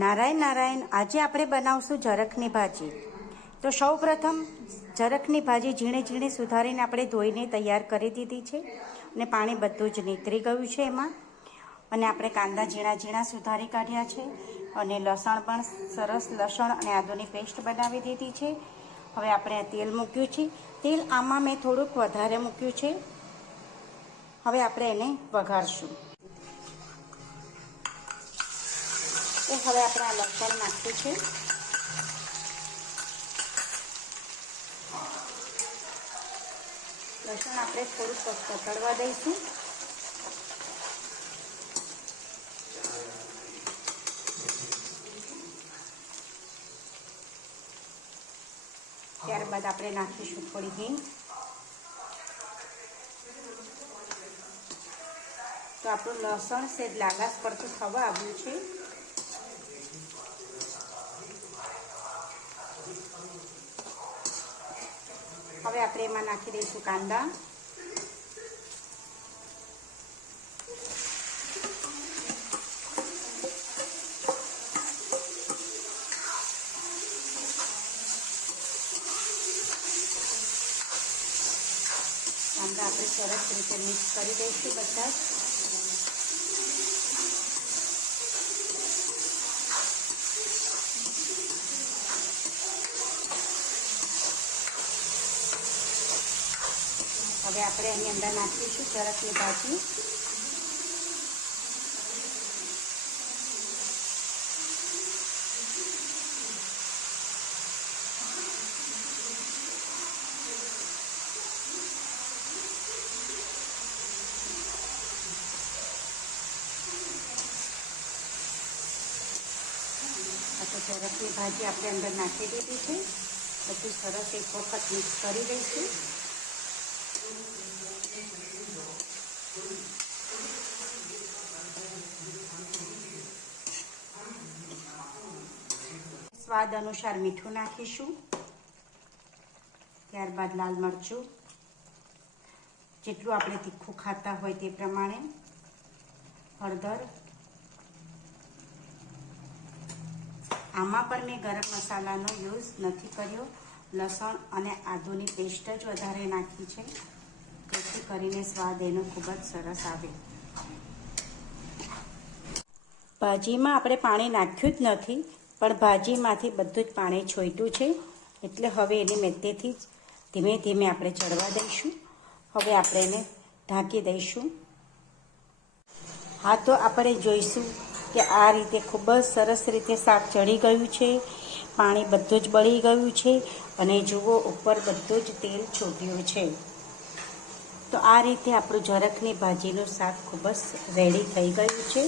નારાયણ નારાયણ. આજે આપણે બનાવશું જરખની ભાજી. તો સૌ પ્રથમ જરખની ભાજી ઝીણે ઝીણે સુધારીને આપણે ધોઈને તૈયાર કરી દીધી છે અને પાણી બધું જ નીતરી ગયું છે એમાં. અને આપણે કાંદા ઝીણા ઝીણા સુધારી કાઢ્યા છે અને લસણ પણ સરસ લસણ અને આદુની પેસ્ટ બનાવી દીધી છે. હવે આપણે તેલ મૂક્યું છે. તેલ આમાં મેં થોડુંક વધારે મૂક્યું છે. હવે આપણે એને વઘારશું. હવે આપણે આ લસણ નાખ્યું છે. લસણ આપણે થોડુંક કચડવા દઈશું. ત્યારબાદ આપણે નાખીશું થોડી હિંગ. તો આપણું લસણ સેજ લાલાશ પડતું થવા આવ્યું છે. હવે આપણે એમાં નાખી દઈશું કાંદા. કાંદા આપણે સરસ રીતે મિક્સ કરી દઈશું બધા જ. હવે આપણે એની અંદર નાખીશું જરખની ભાજી. તો જરખની ભાજી આપણે અંદર નાખી દીધી છે. બધું સરસ એક વખત મિક્સ કરી દઈશું. સ્વાદ અનુસાર મીઠું નાખીશું. ત્યારબાદ લાલ મરચું, જેટલું આપણે તીખું ખાતા હોય તે પ્રમાણે. હળદર. આમાં પણ મેં ગરમ મસાલાનો યુઝ નથી કર્યો. લસણ અને આદુની પેસ્ટ જ વધારે નાખી છે, જેથી કરીને સ્વાદ એનો ખૂબ જ સરસ આવે. ભાજીમાં આપણે પાણી નાખ્યું જ નથી, પણ ભાજીમાંથી બધું જ પાણી છોટ્યું છે, એટલે હવે એને મેથેથી જ ધીમે ધીમે આપણે ચડવા દઈશું. હવે આપણે એને ઢાંકી દઈશું. હા, તો આપણે જોઈશું કે આ રીતે ખૂબ જ સરસ રીતે શાક ચડી ગયું છે. પાણી બધું જ બળી ગયું છે અને જુઓ ઉપર બધું જ તેલ છૂટ્યું છે. તો આ રીતે આપણું જરખની ભાજીનું શાક ખૂબ જ રેડી થઈ ગયું છે.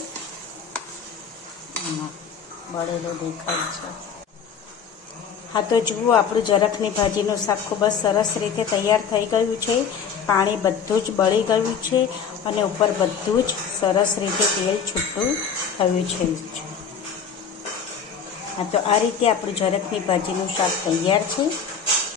બળેલો દેખાય છે. હા, તો જુઓ આપણું જરખની ભાજીનું શાક ખૂબ જ સરસ રીતે તૈયાર થઈ ગયું છે. પાણી બધું જ બળી ગયું છે અને ઉપર બધું જ સરસ રીતે તેલ છૂટું થયું છે. હા, તો આ રીતે આપણું જરખની ભાજીનું શાક તૈયાર છે.